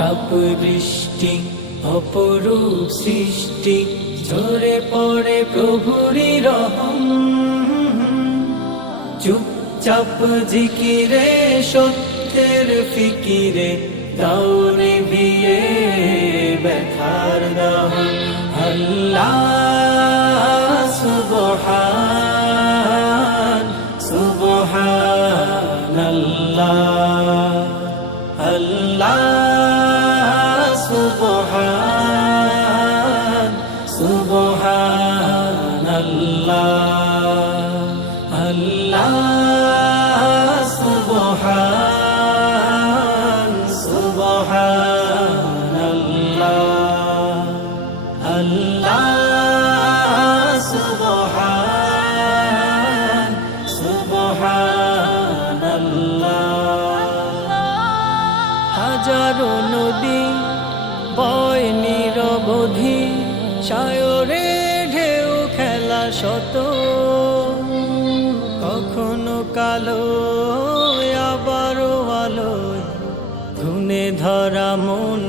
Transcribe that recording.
টাপ বৃষ্টি অপরূপ সৃষ্টি, ঝরে পড়ে প্রভুরি রহম। চুপচাপ জিকিরে সত্যের ফিকিরে, দাও নিভিয়ে ব্যথার দহন। আল্লাহ সুবহান সুবহানাল্লাহ, আল্লাহ সুবহান সুবহানাল্লাহ, আল্লাহ সুবহান সুবহানাল্লাহ, আল্লাহ সুবহান সুবহানাল্লাহ। হাজারো নদী বয় নিরবধি, সায়রে ঢেউ খেলা শত, কখনো কালো আবারও আলোয় ধুনে ধরা মন।